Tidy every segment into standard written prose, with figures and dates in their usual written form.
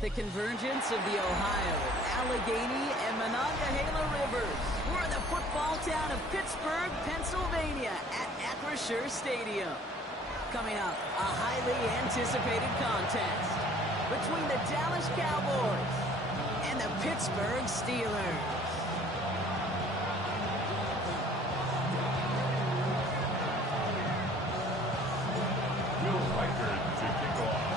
At the convergence of the Ohio, Allegheny, and Monongahela rivers, we're in the football town of Pittsburgh, Pennsylvania, at Acrisure Stadium. Coming up, a highly anticipated contest between the Dallas Cowboys and the Pittsburgh Steelers.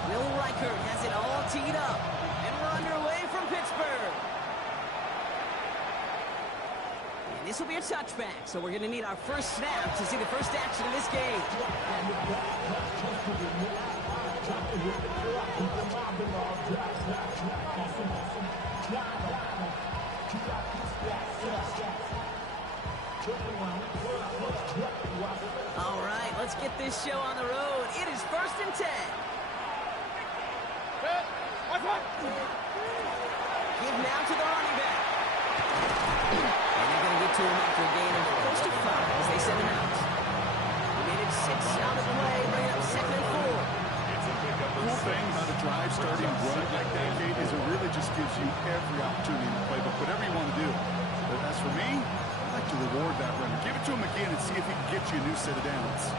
Will Reichert has it all teed up, and we're underway from Pittsburgh. And this will be a touchback, so we're going to need our first snap to see the first action of this game. All right, let's get this show on the road. It is 1st and 10. Give now to the running back. And they're going to get to him after a gain of close to 5 as they send him out. We made it 6 out of the play, bringing up 2nd and 4. The cool thing about a drive starting run like that, Kate, is it really just gives you every opportunity in the playbook, whatever you want to do. But as for me, I like to reward that runner. Give it to him again and see if he can get you a new set of downs.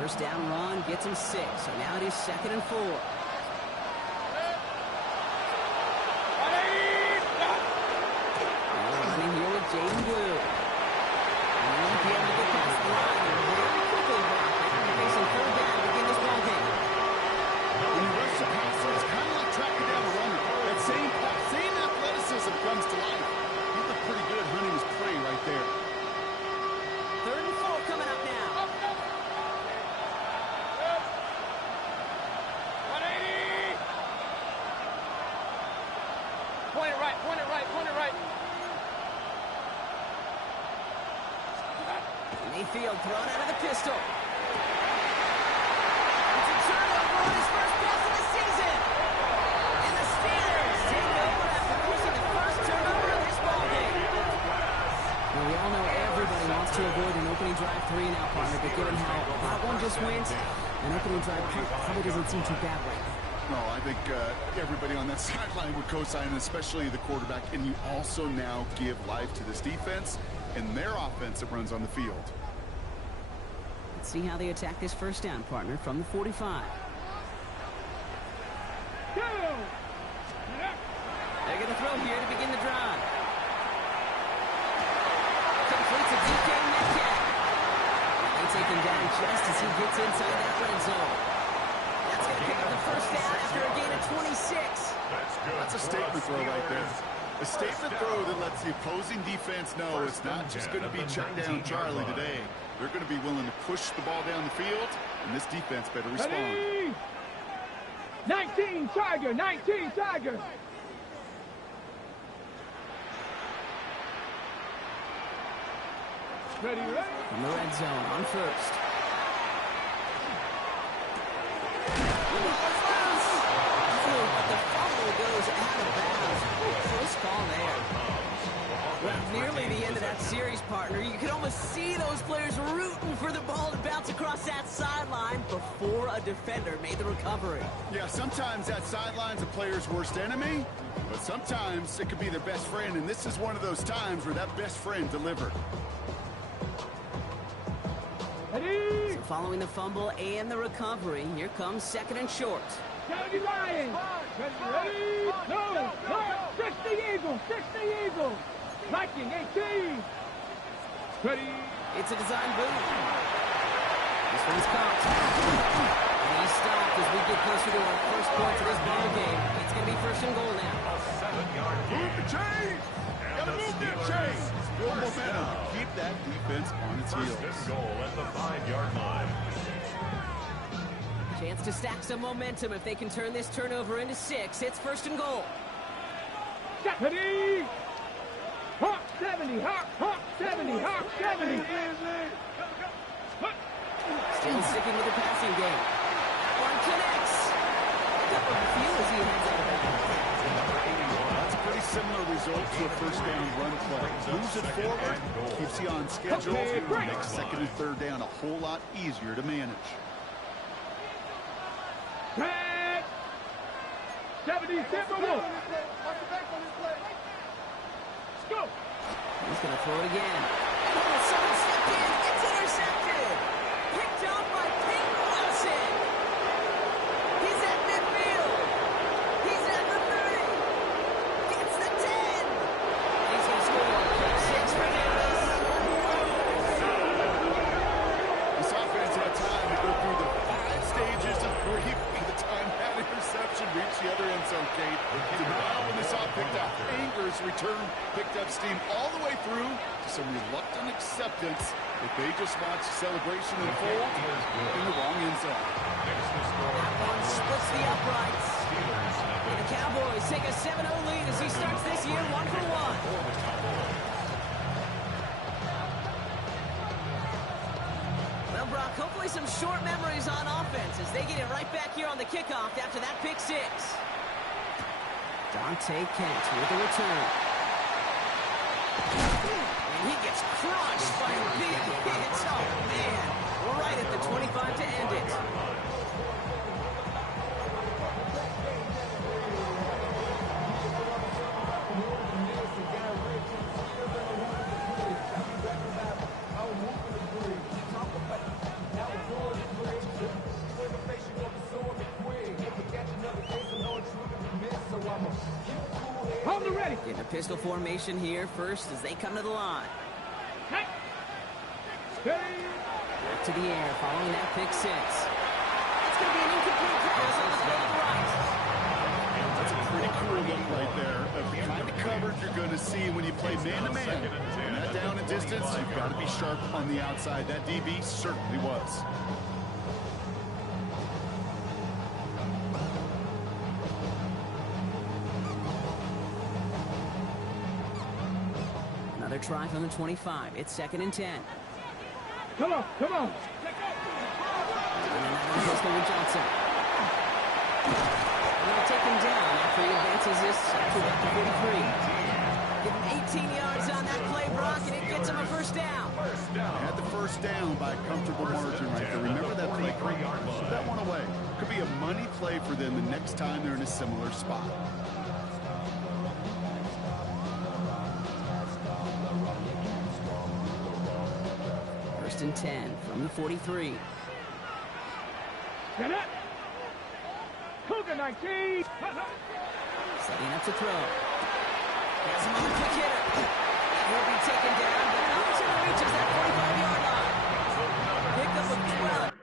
First down run gets him 6, so now it is 2nd and 4. Running here with Jaden Blue. And they won't be able to get past the line. They're very quickly blocking. They're facing 3rd down to begin this ball game. When you rush the passer, it's kind of like tracking down a runner. That same athleticism comes to life. He looked pretty good hunting his prey right there. 3rd and 4 coming up now. Mayfield thrown out of the pistol. It's a turnover on his first pass of the season. And the Steelers take over after pushing the first turnover of this ballgame. Well, we all know everybody wants to avoid an opening drive 3 now, partner, but given how that one just went, an opening drive probably doesn't seem too bad right now. No, I think everybody on that sideline would co-sign, especially the quarterback. And you also now give life to this defense and their offense that runs on the field. Let's see how they attack this first down, partner, from the 45. They're going to throw here to begin the drive. Complete to DK Metcalf. They take him down just as he gets inside that red zone. That's going to pick up the first down after a gain of 26. That's a statement throw right there. A statement throw that lets the opposing defense know it's not just going to be check down Charlie today. They're going to be willing to push the ball down the field, and this defense better respond. Ready? 19 Tiger, 19 Tiger. Ready, ready? From the red zone on first. But the fumble goes out of bounds. Close call there. Well, nearly the end of that series, partner. You could almost see those players rooting for the ball to bounce across that sideline before a defender made the recovery. Yeah, sometimes that sideline's a player's worst enemy, but sometimes it could be their best friend, and this is one of those times where that best friend delivered. Ready? So following the fumble and the recovery, here comes 2nd and short. 70 Lions. Ready? No. 60 Eagles. 60 Eagles. Viking 18. Ready? It's a design boot. This one's caught. And he's stopped as we get closer to our first point of this ball game. It's going to be 1st and goal now. Move the chain! Gotta move that chain! Build momentum. Keep that defense on its heels. Goal at the 5-yard line. Chance to stack some momentum if they can turn this turnover into 6. It's 1st and goal. Ready? Hawk 70, Hawk 70, Hawk 70. Still sticking with the passing game. That one connects. pick up a few as he heads out of bounds. That's a pretty similar result to a first down run play. Moves it forward, keeps you on schedule, makes second and third down a whole lot easier to manage. Tag! 70 Timberwolves. Let's go. He's going to throw it again. Oh, someone stepped in. It's intercepted. Picked up by Peyton Wilson. He's at midfield. He's at the 30. Gets the 10. He's going to score 6 for Dallas. This offense had time to go through the 5 stages of grief by the time that interception reached the other end zone, Kate. Denial when they saw it picked up. Anger's return picked up steam all the way through to some reluctant acceptance that they just watched the celebration unfold in the wrong end zone. That one splits the uprights. The Cowboys take a 7-0 lead as he starts this year 1 for 1. Well, Brock, hopefully some short memories on offense as they get it right back here on the kickoff after that pick 6. Dante Kent with the return. And he gets crushed by a big hit. Oh, man. Right at the 25 to end it. Hold it ready. Getting a pistol formation here first as they come to the line. Hey. Steady. Back to the air following that pick 6. It's going to be an incomplete pass on the throw to the right. That's a pretty cool look right there of the kind of coverage you're going to see when you play man-to-man. And that down and distance, you've got to be sharp on the outside. That DB certainly was. Another try from the 25. It's 2nd and 10. Come on, come on. And another pistol with Johnson. They'll take him down after he advances this to about the 43. Give him 18 yards on that play, Brock, and it gets him a first down. Had the first down by a comfortable margin right there. Remember that play? Put that one away. Could be a money play for them the next time they're in a similar spot. First and 10 from the 43. Get up. Cougar 19. Setting up to throw. Has him on the quick hitter. He'll be taken down, but not until he reaches that 45-yard line. Pickup of 12.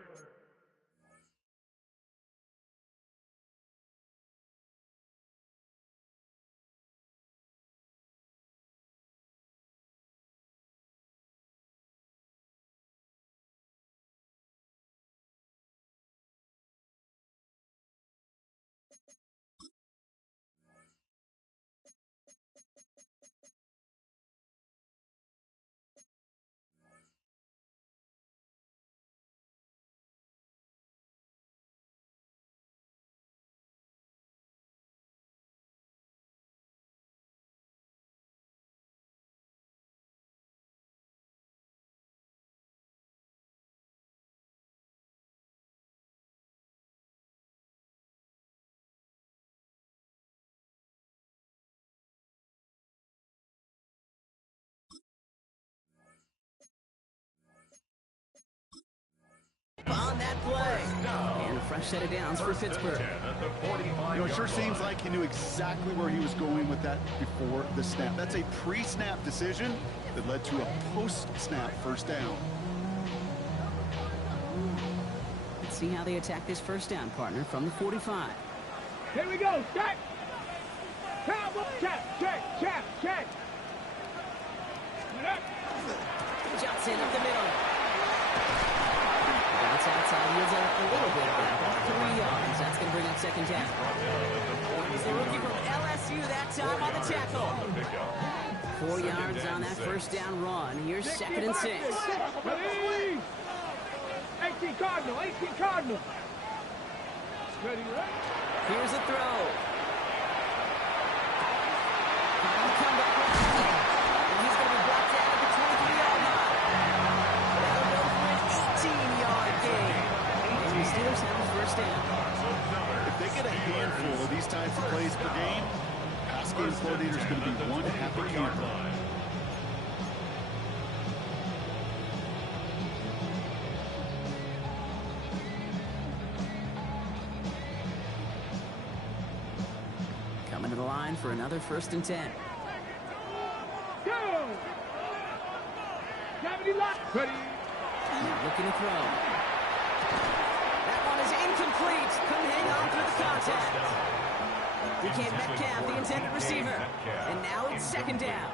On that play. And a fresh set of downs for Pittsburgh. You know, it sure seems like he knew exactly where he was going with that before the snap. That's a pre-snap decision that led to a post-snap first down. Let's see how they attack this first down, partner, from the 45. Here we go. Check. Cowboy. Check, check, check, check. Johnson up the middle. Bounce outside. He has a little bit of that. 3 yards. That's going to bring up second down. It's the rookie from LSU that time on the tackle. 4 yards on that first down run. Here's 2nd and 6. Ready? 18 Cardinal, 18 Cardinal. Ready, ready. Here's a throw. And comeback run. And he's going to be brought down at the 23-yard line. That'll go for an 18-yard gain. And the Steelers have a first down. If they get a handful of these types of plays per game, pass game coordinator is going to be one happy camper. Coming to the line for another 1st and 10. Go! 70 line. Ready. Looking to throw. That one is incomplete. Couldn't hang on through the contact. DK Metcalf, the intended receiver. And now it's 2nd down.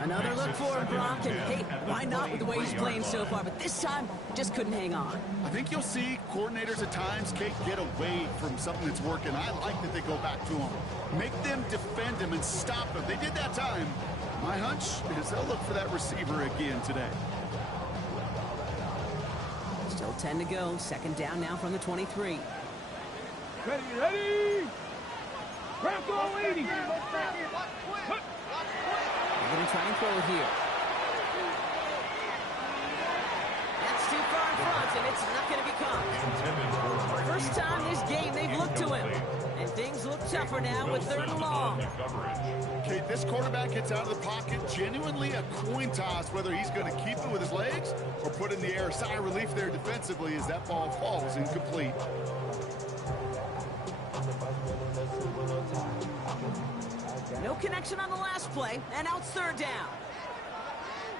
Another look for him, Brock. And hey, why not with the way he's playing so far? But this time, just couldn't hang on. I think you'll see coordinators at times, Kate, get away from something that's working. I like that they go back to him. Make them defend him and stop him. They did that time. My hunch is they'll look for that receiver again today. Still 10 to go. 2nd down now from the 23. Ready, ready. Bronco 80. They're going to try and throw it here. That's too far in front, and it's not going to be caught. First time this game they've looked to him. And things look tougher now with 3rd and long. Okay, this quarterback gets out of the pocket, genuinely a coin toss, whether he's going to keep it with his legs or put in the air. Sigh of relief there defensively as that ball falls incomplete. No connection on the last play, and now it's 3rd down.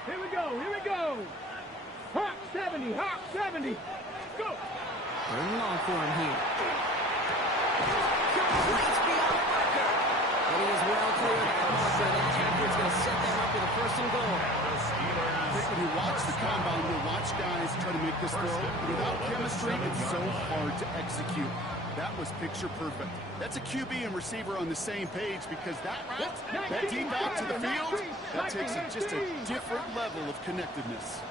Here we go, here we go. Hawk 70, Hawk 70. Go. 3rd and long for him here. Complete beyond the marker. And he is well clear of that marker. That effort's going to set them up with a 1st and goal. When you watch the combine, you'll watch guys try to make this throw. Without chemistry, it's so hard to execute. That was picture perfect. That's a QB and receiver on the same page because that route, that deep out to the field, that takes just a different level of connectedness.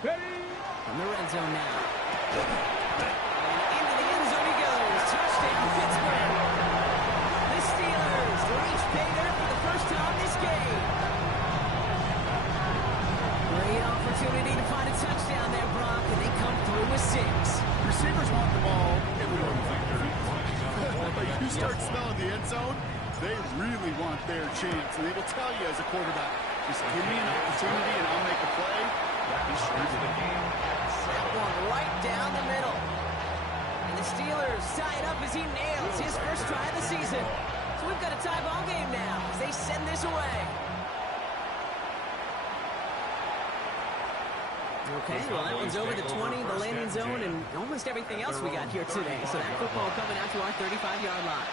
From the red zone now. And into the end zone he goes. Touchdown, Pittsburgh. The Steelers reach pay dirt for the first time this game. Great opportunity to find a touchdown there, Brock, and they come through with 6. Receivers want the ball everywhere. But you start smelling the end zone, they really want their chance. And they will tell you as a quarterback, just give me an opportunity and I'll make a play. That one right down the middle. And the Steelers tie it up as he nails his first try of the season. So we've got a tie ball game now as they send this away. Okay, well, that one's over the 20, the landing zone, and almost everything else we got here today. So that football coming out to our 35-yard line.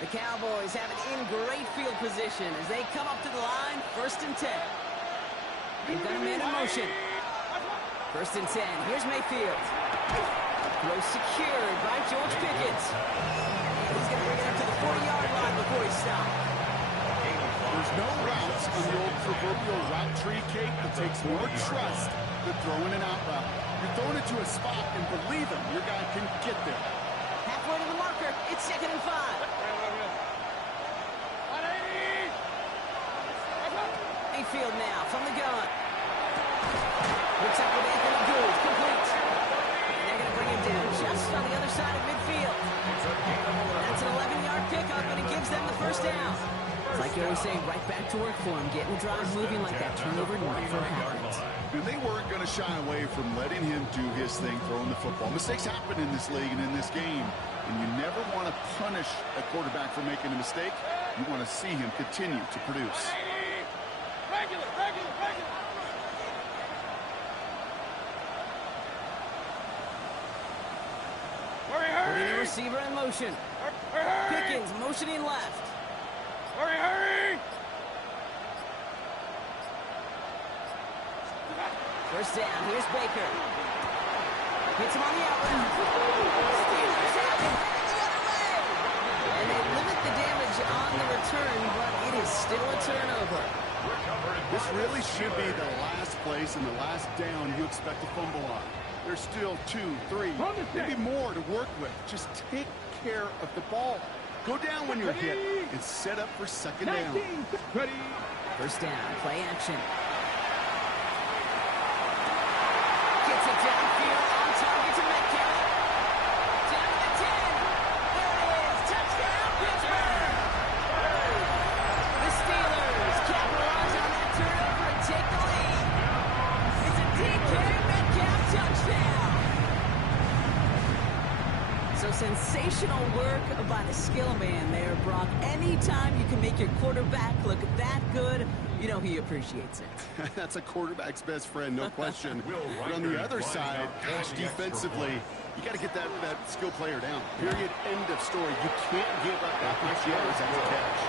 The Cowboys have it in great field position as they come up to the line, 1st and 10. They've got a man in motion. 1st and 10. Here's Mayfield. Throw secured by George Pickens. And he's going to bring it up to the 40-yard line before he stops. There's no routes on the old proverbial route tree, Kate. It takes more trust than throwing an out route. You're throwing it to a spot, and believe him, your guy can get there. Halfway to the marker. It's 2nd and 5. Mayfield now from the gun. Looks up with Anthony Gould, complete. And they're going to bring him down just on the other side of midfield. That's an 11-yard pickup, and it gives them the 1st down. It's like you always say, right back to work for him, getting the drive moving like that turnover never happened. And they weren't going to shy away from letting him do his thing, throwing the football. Mistakes happen in this league and in this game, and you never want to punish a quarterback for making a mistake. You want to see him continue to produce. Regular. Putting the receiver in motion. Pickens motioning left. Hurry! 1st down. Here's Baker. Hits him on the out route. Steelers have it the other way. And should be the last place and the last down you expect to fumble on. There's still 2, 3, maybe more to work with. Just take care of the ball. Go down when you're hit and set up for second down. First down, play action. Gets it downfield, on target to Metcalf. Down to the 10. There it is. Touchdown, Pittsburgh. The Steelers capitalize on that turnover and take the lead. It's a DK Metcalf touchdown. So sensational work by the skill man there, Brock. Anytime you can make your quarterback look that good, you know he appreciates it. That's a quarterback's best friend, no question. But on the other side, gosh, defensively, you got to get that skill player down. Period, end of story. You can't give up that much yards as a catch.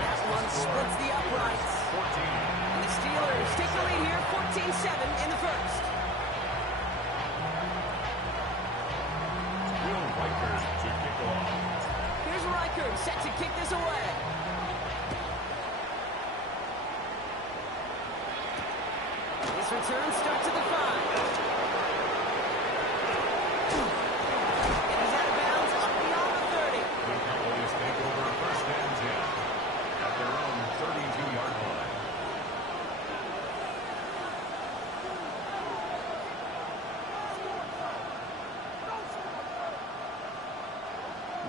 That one splits the uprights. And the Steelers take the lead here, 14-7 in the first. To kick off. Here's Riker set to kick this away. This return starts at the 5. And he's out of bounds up beyond the 30. The Cowboys take over first and 10 at their own 32-yard line.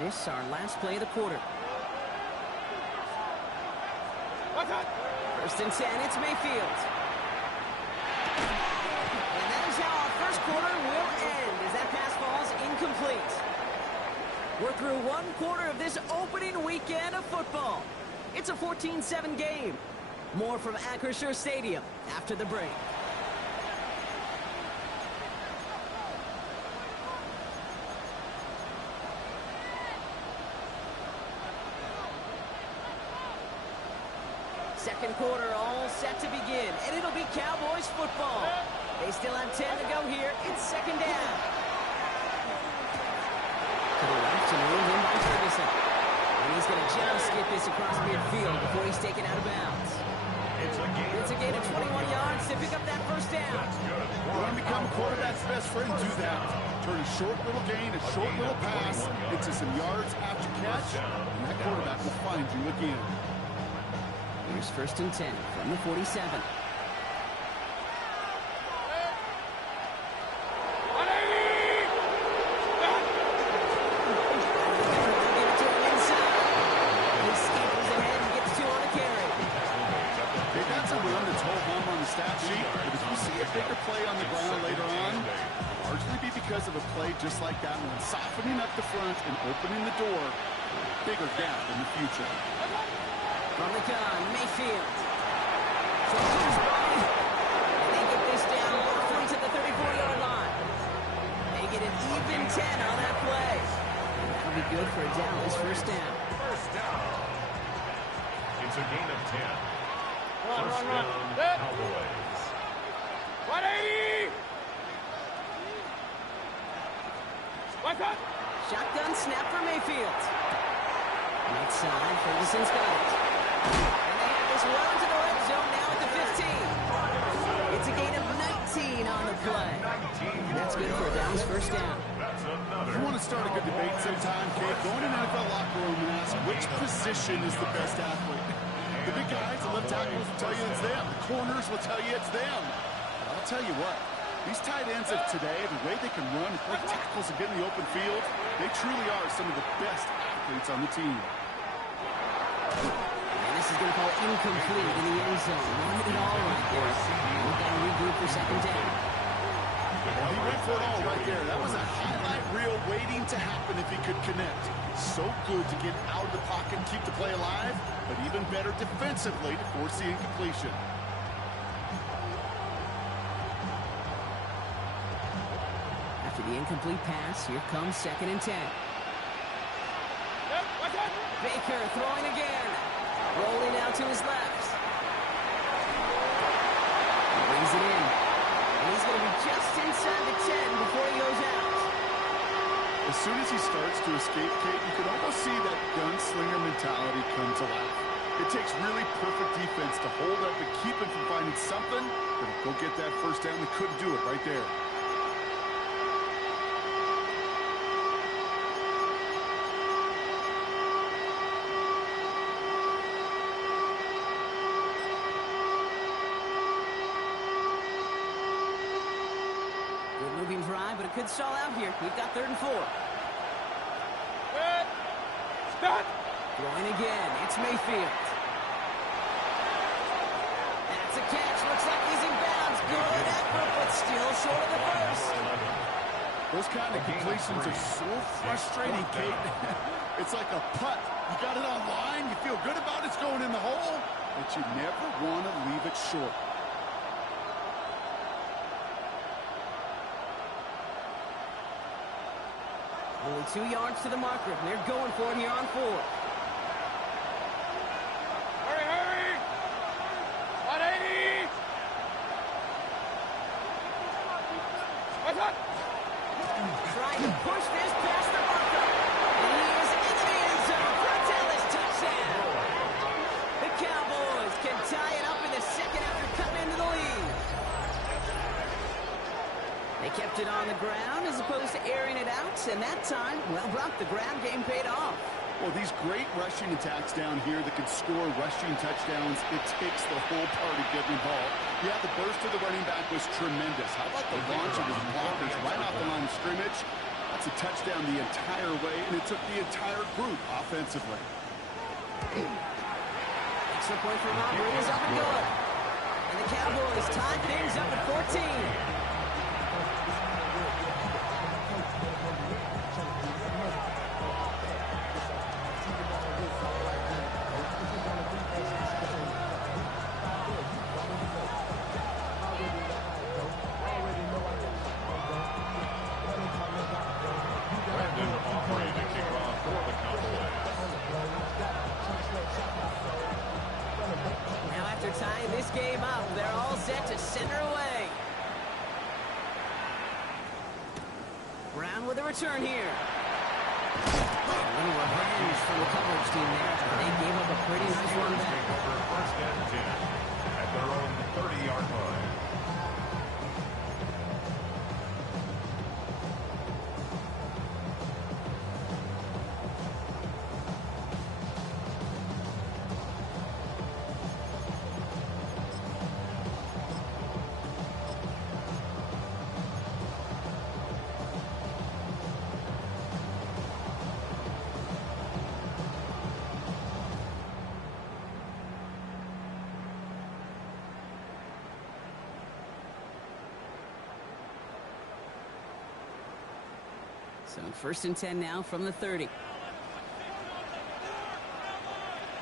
This our last play of the quarter. First and 10, it's Mayfield. And that is how our first quarter will end as that pass falls incomplete. We're through one quarter of this opening weekend of football. It's a 14-7 game. More from Acrisure Stadium after the break. Second quarter all set to begin, and it'll be Cowboys football. They still have 10 to go here. It's second down. To the left and ruled in by Ferguson. And he's going to just get this across midfield before he's taken out of bounds. It's a gain of 21 yards to pick up that first down. You want to become a quarterback's best friend, do that. Turn a short little gain, a short little pass into some yards after catch, and that quarterback will find you again. Here's first and 10 from the 47. Because of a play just like that one, softening up the front and opening the door, bigger gap in the future. From the gun, Mayfield. Throws his body. And they get this down roughly to the 34-yard line. They get an even 10 on that play. And that'll be good for a Dallas first down. First down. It's a gain of 10. First Run. down, Cowboys. 180! Shotgun snap for Mayfield. Right side, Ferguson's got it. And they have this well into the red zone now at the 15. It's a gain of 19 on the play. And that's good for a Dallas first down. You want to start a good debate sometime, Kate? Go in an NFL locker room and ask which position is the best athlete. The big guys, the left tackles will tell you it's them. The corners will tell you it's them. But I'll tell you what. These tight ends of today, the way they can run, break tackles, and get in the open field, they truly are some of the best athletes on the team. And this is going to fall incomplete in the end zone. Wanted it all right there. We've got to regroup for second down. Well, he went for it all right there. That was a highlight reel waiting to happen if he could connect. So good to get out of the pocket and keep the play alive, but even better defensively to force the incompletion. After the incomplete pass, here comes second and 10. Baker throwing again. Rolling out to his left. He brings it in. And he's going to be just inside the 10 before he goes out. As soon as he starts to escape, Kate, you can almost see that gunslinger mentality come to life. It takes really perfect defense to hold up and keep him from finding something that'll go get that first down. They couldn't do it right there. Good moving drive, but it could stall out here. We've got 3rd and 4. Good. Stop. Throwing again. It's Mayfield. That's a catch. Looks like he's in bounds. Good effort, but still short of the first. Those kind of completions are so frustrating, Kate. It's like a putt. You got it on line. You feel good about it's going in the hole, but you never want to leave it short. Only 2 yards to the marker. They're going for it here on 4. Hurry, hurry. 180. What's up? Trying to push this past the marker. And he is into the end zone for a Dallas touchdown. The Cowboys can tie it up in the second after cutting into the lead. They kept it on the ground as opposed to airing it out, and that time, well, Brock, the ground game paid off. Well, these great rushing attacks down here that can score rushing touchdowns, it takes the whole party getting involved. Yeah, the burst of the running back was tremendous. How about the launch of his blockers right off the line of scrimmage? That's a touchdown the entire way, and it took the entire group offensively. Extra point for Auburn is up and good. And the Cowboys tie things up at 14. Tying this game up, they're all set to center away. Brown with a return here. A little revenge from the coverage team there. They gave up a pretty nice run back. First and 10 at their own 30-yard line. So 1st and 10 now from the 30.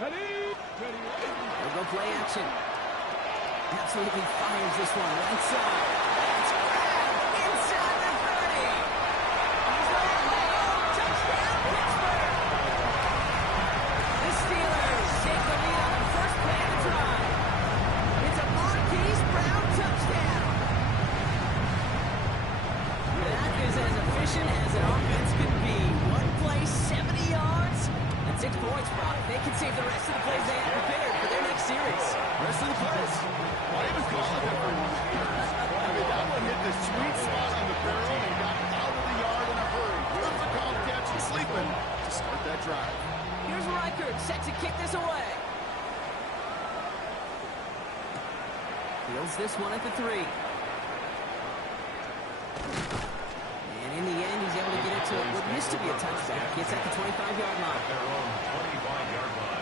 Ready. They'll go play action. Absolutely fires this one right side. It's grabbed inside the 30. He's let it go. Touchdown, Pittsburgh. The Steelers take the lead on the first play of the drive. It's a Marquise Brown touchdown. That is as efficient as an offense can be. One play, 70 yards, and 6 points, Brock. They can save the rest of the plays they have prepared for their next series. Rest of the plays. Why even call it everyone? I mean, that one hit the sweet spot on the barrel and got out of the yard in a hurry. Here's a call catch and sleeping to start that drive. Here's Reichert set to kick this away. Fields this one at the 3. And in the end, he's able to get it to what used to be a touchback. It's at the 25-yard line. Their own 25-yard line.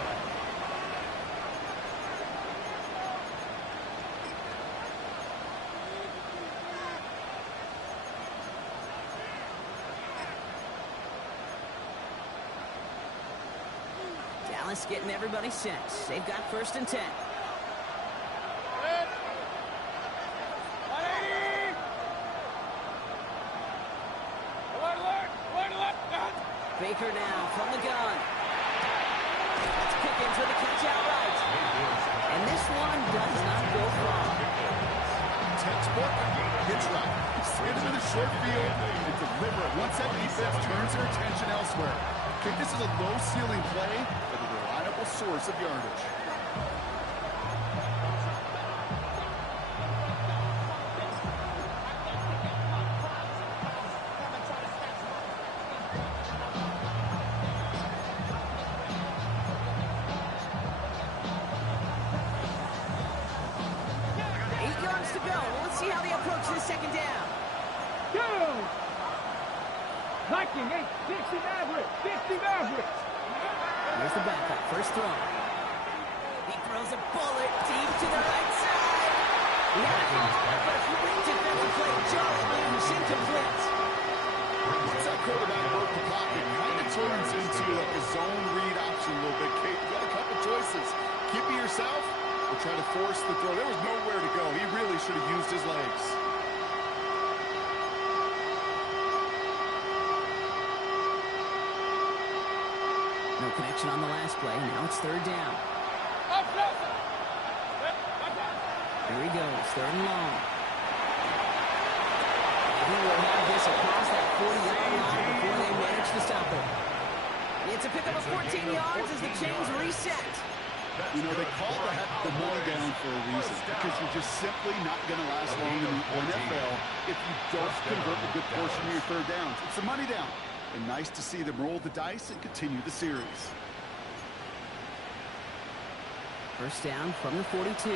Dallas getting everybody set. They've got 1st and 10. Baker now from the gun. That's Pickens with a catch outright. And this one does not go far. Textbook, hits right. Hit him in the short field and deliver it. Once that defense turns their attention elsewhere. Okay, this is a low-ceiling play, but a reliable source of yardage. See how they approach this second down. Go! Viking 8, 60 Maverick, 60 Maverick. Here's the backup, first throw. He throws a bullet deep to the right side. He had a but a great defensive play. Just moves incomplete. Once that quarterback broke the pocket, kind of turns into like a zone read option a little bit. Kate, you got a couple choices. Keep it yourself. Or try to force the throw. There was nowhere to go. He really should have used his legs. No connection on the last play. Now it's third down. Here he goes. Third and long. And he will have this across that 40-yard line before they manage to stop him. It's a pickup of 14 yards as the chains reset. You know, they call the money down for a reason, because you're just simply not going to last long in the NFL if you don't convert a good portion of your third downs. It's a money down. And nice to see them roll the dice and continue the series. First down from the 42.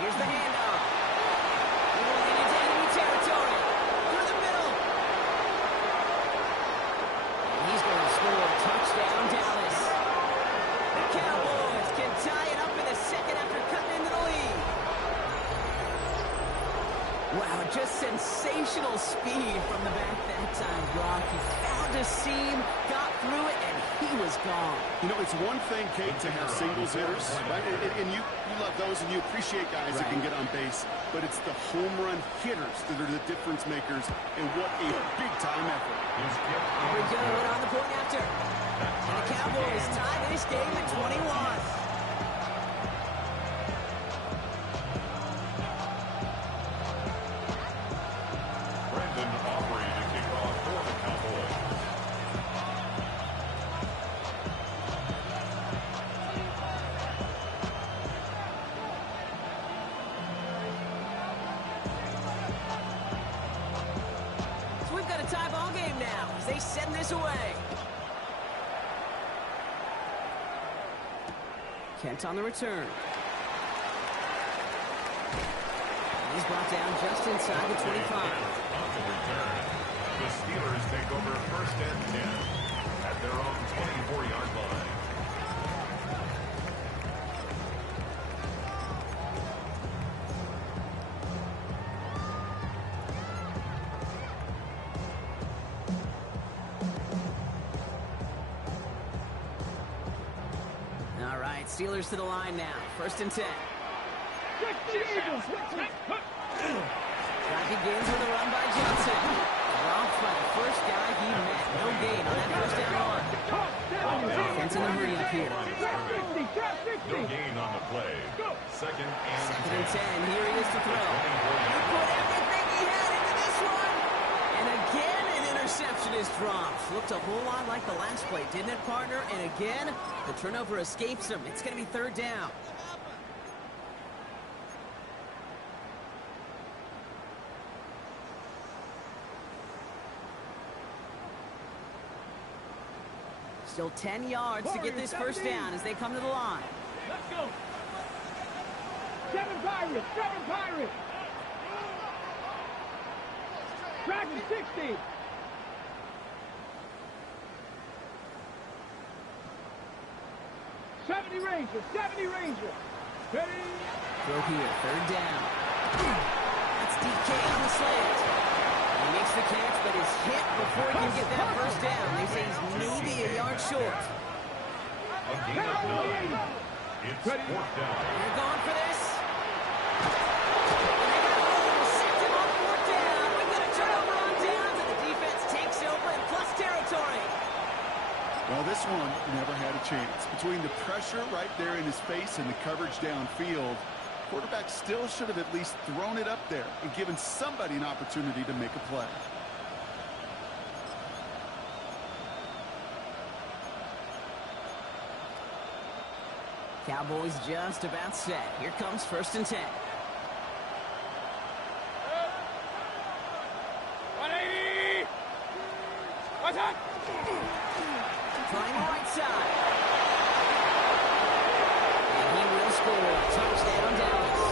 Here's the handoff. Rolling into enemy territory. Through the middle. And he's going to score a touchdown, Dallas. The Cowboys can tie it up in the second after cutting into the lead. Wow, just sensational speed from the back that time, Brock. He found a seam, got through it, and he was gone. You know, it's one thing, Kate, to have singles hitters, right? And you love those, and you appreciate guys that can get on base. But it's the home run hitters that are the difference makers, and what a big-time effort. Here we go, on the point after. And the Cowboys tie this game at 21. Tie ball game now as they send this away. Kent on the return. He's brought down just inside the 25. On the return, the Steelers take over first and 10 at their own 24-yard line. Steelers to the line now. First and 10. Drive begins with a run by Johnson. Dropped by the first guy he met. No gain on that first down run. Offense in the hurry up here. No gain on the play. Second and 10. Here he is to throw. He put everything he had into this one. And again, an interception is dropped. Looked a whole lot like the last play, didn't it, partner? And again, the turnover escapes him. It's going to be third down. Still 10 yards to get this first down as they come to the line. Let's go. 7 Pirates, 7 Pirates. Dragon 60. Rangers, 70 Rangers. Ready? Throw here, third down. That's DK on the slant. He makes the catch, but is hit before he can get that first down. They say he's maybe a yard short. a gain of 9. It's fourth down. They're going for this. Sent him on fourth down. We've got a turnover on downs, and the defense takes over in plus territory. Well, this one never had a chance. Between the pressure right there in his face and the coverage downfield, quarterback still should have at least thrown it up there and given somebody an opportunity to make a play. Cowboys just about set. Here comes 1st and 10. 180! What's up? Trying the right side. And he will score. Touchdown, Dallas.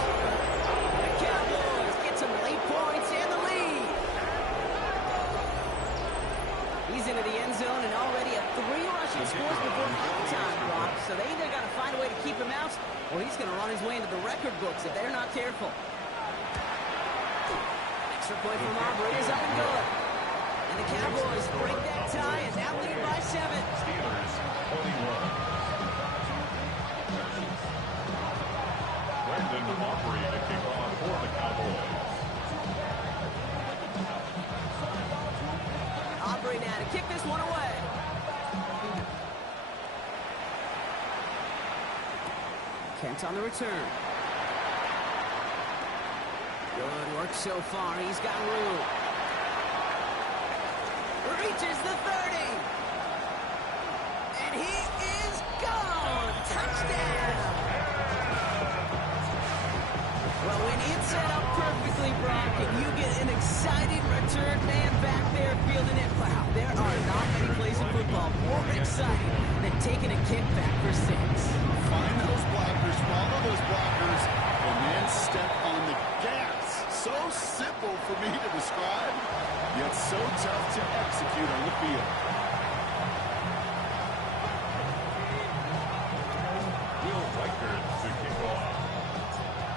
The Cowboys get some late points and the lead. He's into the end zone and already a 3 rushing scores before halftime, Brock. So they either got to find a way to keep him out, or he's going to run his way into the record books if they're not careful. Extra point from Aubrey is up and good. And the Cowboys break that tie and now lead by 7. Steelers 21. Brandon Aubrey to kick off for the Cowboys. Aubrey now to kick this one away. Kent on the return. Good work so far. He's got room. Reaches the 30. And he is gone. Touchdown. Well, when it's set up perfectly, Brock, and you get an exciting return man back there fielding it, wow, there are not many plays in football more exciting than taking a kick back for 6. Find those blockers, follow those blockers, and then step on the gas. So simple for me to describe, yet so tough to execute on the field. Will Reichert to kick off.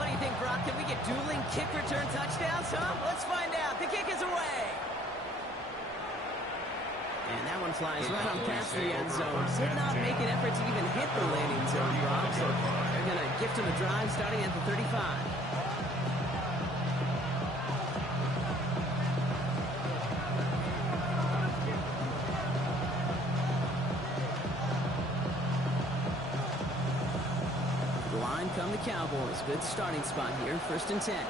What do you think, Brock? Can we get dueling kick return touchdowns, huh? Let's find out. The kick is away. And that one flies right on past the end zone. Did not make an effort to even hit the landing zone, Brock. So they're going to gift him a drive starting at the 35. The line come the Cowboys. Good starting spot here. 1st and 10. 180!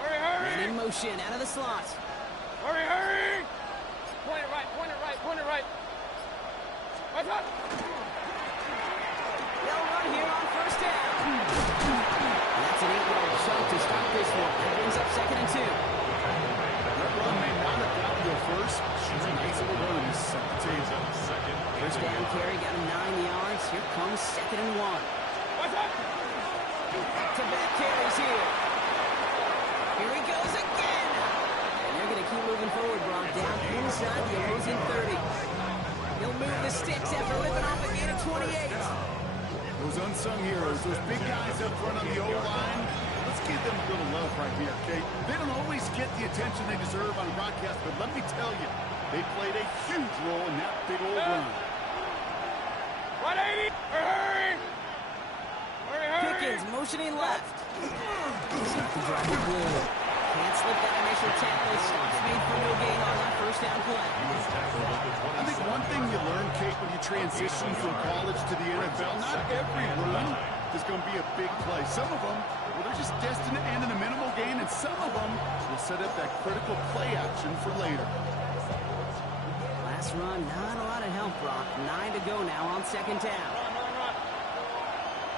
Hurry, hurry! And in motion, out of the slot. Hurry, hurry! Point it right, point it right, point it right. What's up? They'll run here on 1st down. That's an 8-yard shot to start this one. That brings up 2nd and 2. That run may not have got to go first. She's a nice little run. He's set the table. First down carry, got him 9 yards. Here comes 2nd and 1. What's up? Back-to-back carries here. Here he goes again. And they're going to keep moving forward, Brock. Down inside the opposing 30. He'll move the sticks after ripping off a gain of 28. Those unsung heroes, those big guys up front on the O-line, let's give them a little love right here, okay? They don't always get the attention they deserve on broadcast, but let me tell you, they played a huge role in that big old run. 180! Hurry, hurry! Hurry, hurry! Pickens motioning left. The driver good. Can't slip that initial tackle. Stops made for no gain on that 1st down play. I think one thing you learn, Kate, when you transition from college to the NFL, not every run is going to be a big play. Some of them, well, they're just destined to end in a minimal gain, and some of them will set up that critical play action for later. Last run, not a lot of help, Brock. 9 to go now on 2nd down. Run.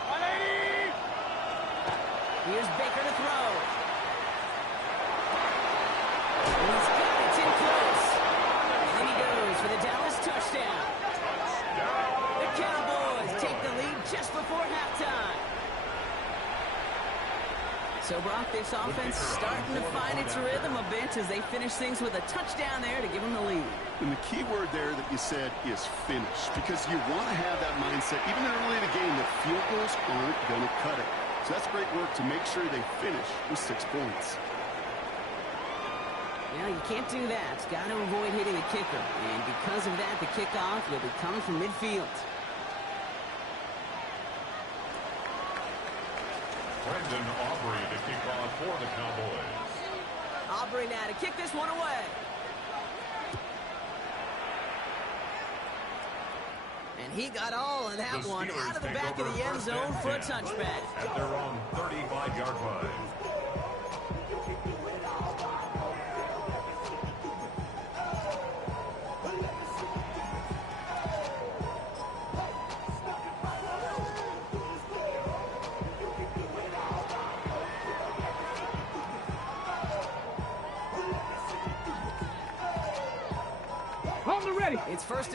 180! Here's Baker to throw. He's got it. It's in close. And in he goes for the Dallas touchdown. The Cowboys take the lead just before halftime. So, Brock, this offense starting to find its rhythm a bit as they finish things with a touchdown there to give them the lead. And the key word there that you said is finish, because you want to have that mindset, even early in the game, that field goals aren't going to cut it. So that's great work to make sure they finish with 6 points. Now, you can't do that. Got to avoid hitting the kicker. And because of that, the kickoff will be coming from midfield. Brandon Aubrey to kick off for the Cowboys. Aubrey now to kick this one away. And he got all of that one out of the back of the end zone for a touchback. At their own 35-yard line. the ready. It's first and